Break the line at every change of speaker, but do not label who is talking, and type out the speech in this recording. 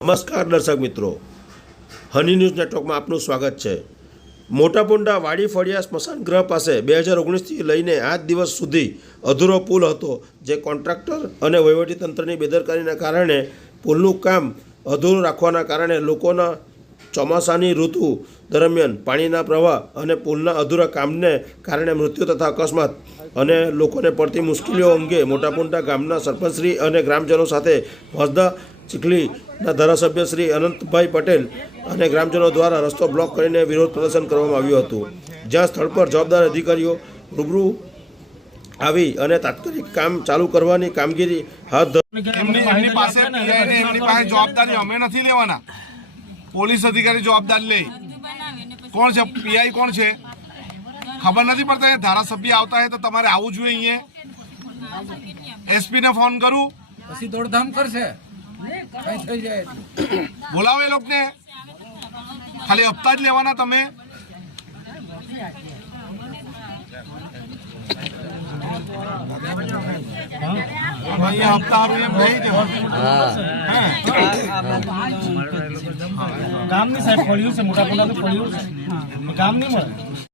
નમસ્કાર દર્શક મિત્રો. હની ન્યૂઝ નેટવર્કમાં આપનું સ્વાગત છે. મોટા પોંડા વાડી ફળિયા સ્મશાન ગૃહ પાસે બે હજાર ઓગણીસથી લઈને આજ દિવસ સુધી અધૂરો પુલ હતો, જે કોન્ટ્રાક્ટર અને વહીવટીતંત્રની બેદરકારીના કારણે પુલનું કામ અધૂરું રાખવાના કારણે લોકોના ચોમાસાની ઋતુ દરમિયાન પાણીના પ્રવાહ અને પુલના અધૂરા કામને કારણે મૃત્યુ તથા અકસ્માત અને લોકોને પડતી મુશ્કેલીઓ અંગે મોટાપુંડા ગામના સરપંચશ્રી અને ગ્રામજનો સાથે વસદા ચીખલીના ધારાસભ્ય શ્રી અનંતભાઈ પટેલ અને ગ્રામજનો દ્વારા રસ્તો બ્લોક કરીને વિરોધ પ્રદર્શન કરવામાં આવ્યું હતું. જ્યાં સ્થળ પર જવાબદાર અધિકારીઓ રૂબરૂ આવી અને તાત્કાલિક કામ ચાલુ કરવાની કામગીરી હાથ
એમની પાસે એમની પાસે જવાબદારી અમે નથી લેવાના. પોલીસ અધિકારી જવાબદારી લે. કોણ છે? પીઆઈ કોણ છે? ખબર નથી પડતા. ધારાસભ્ય આવતા હોય તો તમારે આવવું જોઈએ અહીંયા. એસપી ને ફોન કરું.
પછી દોડધામ કરશે.
બોલાવો એ લોકોને. ખાલી હપ્તા જ લેવાના તમે. જવાનું
સાહેબ ફળ્યું છે, મોટા મોટા ફળ્યું છે. કામ નહીં મળે.